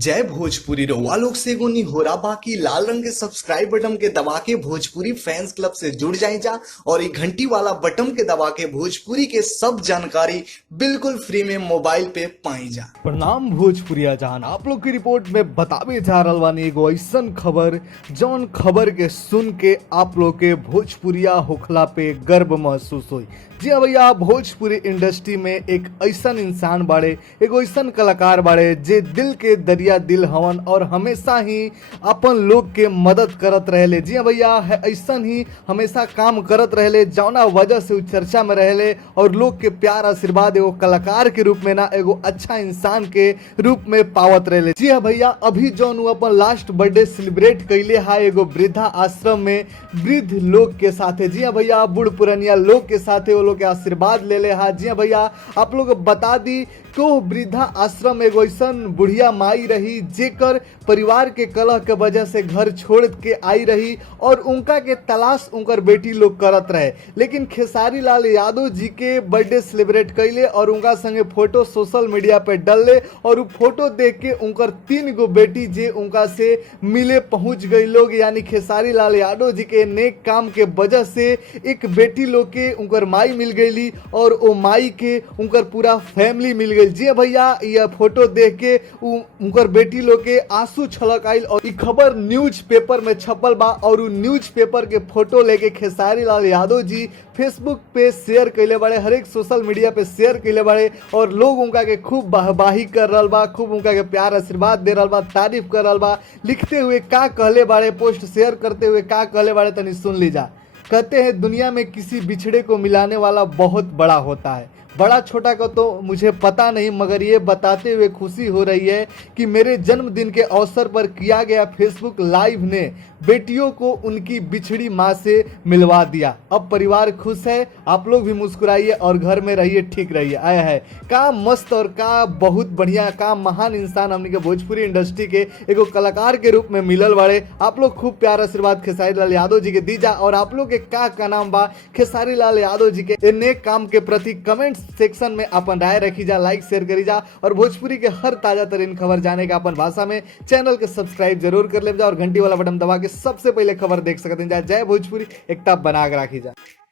जय भोजपुरी रउआ लोग से एगो निहोरा बाकी लाल रंग के सब्सक्राइब बटन के दबा के भोजपुरी फैंस क्लब से जुड़ जाए जा और ये घंटी वाला बटन के दबा के भोजपुरी के सब जानकारी बिल्कुल फ्री में मोबाइल पे पाई जा। प्रणाम भोजपुरिया जहान आप लोग की रिपोर्ट में बतावे जा रहल बानी एगो ऐसन खबर जौन खबर के सुन के आप लोग के भोजपुरिया होखला पे गर्व महसूस होई। जी हाँ भैया, भोजपुरी इंडस्ट्री में एक ऐसन इंसान बाड़े, एगो ऐसन कलाकार बाड़े जे दिल के दरिया दिल हवन और हमेशा ही अपन लोग के मदद करत रहले। जी हाँ भैया, ऐसन ही हमेशा काम करत रहले जौना वजह से उ चर्चा में रहले और लोग के प्यार आशीर्वाद एगो कलाकार के रूप में ना एगो अच्छा इंसान के रूप में पावत रहले। जी हाँ भैया, अभी जौन उ अपन लास्ट बर्थडे सेलिब्रेट कैले हा एगो वृद्धा आश्रम में वृद्ध लोग के साथे। जी हाँ भैया, बूढ़ पुरनिया लोग के साथे वो लोग के आशीर्वाद ले ले हा। जी हाँ भैया, आप लोग बता दी को वृद्धा आश्रम एगो ऐसन बुढ़िया माई रही जेकर परिवार के कलह के वजह से घर छोड़ के आई रही और उनका के तलाश उनकर बेटी लोग करत रहे, लेकिन खेसारी लाल यादव जी के बर्थडे सेलिब्रेट कैले और उनका संगे फोटो सोशल मीडिया पे डलले और वो फोटो देख के उनकर 3 गो बेटी जे उनका से मिले पहुंच गई लोग, यानी खेसारी लाल यादव जी के नेक काम के वजह से एक बेटी लोग के उनकर माई मिल गई और वो माई के उनकर पूरा फैमिली मिल गई। जी भैया, यह फोटो देख के उनकर बेटी लोग के आंसू छलक आइल और ई खबर न्यूज पेपर में छपल बा और न्यूज पेपर के फोटो लेके खेसारी लाल यादव जी फेसबुक पे शेयर कैले बाड़े, हर एक सोशल मीडिया पे शेयर कैले बाड़े और लोग उनका के खूब वाहवाही कर रहल बा, खूब उनका के प्यार आशीर्वाद दे रहल बा, तारीफ कर रहल बा। लिखते हुए का कहले बाड़े, पोस्ट शेयर करते हुए का कहले बाड़े तनी सुन लीजा। कहते हैं दुनिया में किसी बिछड़े को मिलाने वाला बहुत बड़ा होता है, बड़ा छोटा का तो मुझे पता नहीं, मगर ये बताते हुए खुशी हो रही है कि मेरे जन्मदिन के अवसर पर किया गया फेसबुक लाइव ने बेटियों को उनकी बिछड़ी माँ से मिलवा दिया। अब परिवार खुश है, आप लोग भी मुस्कुराइए और घर में रहिए, ठीक रहिए। आया है का मस्त और का बहुत बढ़िया, का महान इंसान हमने के भोजपुरी इंडस्ट्री के एगो कलाकार के रूप में मिलल बाड़े। आप लोग खूब प्यार आशीर्वाद खेसारी लाल यादव जी के दीजा और आप लोग के का नाम बा खेसारी लाल यादव जी के नेक काम के प्रति कमेंट सेक्शन में अपन राय रखी जा, लाइक शेयर करी जा और भोजपुरी के हर ताजा तरीन खबर जाने का अपन भाषा में चैनल के सब्सक्राइब जरूर कर ले जा और घंटी वाला बटन दबा के सबसे पहले खबर देख सकते हैं। जय भोजपुरी, एकता बना के राखी जा।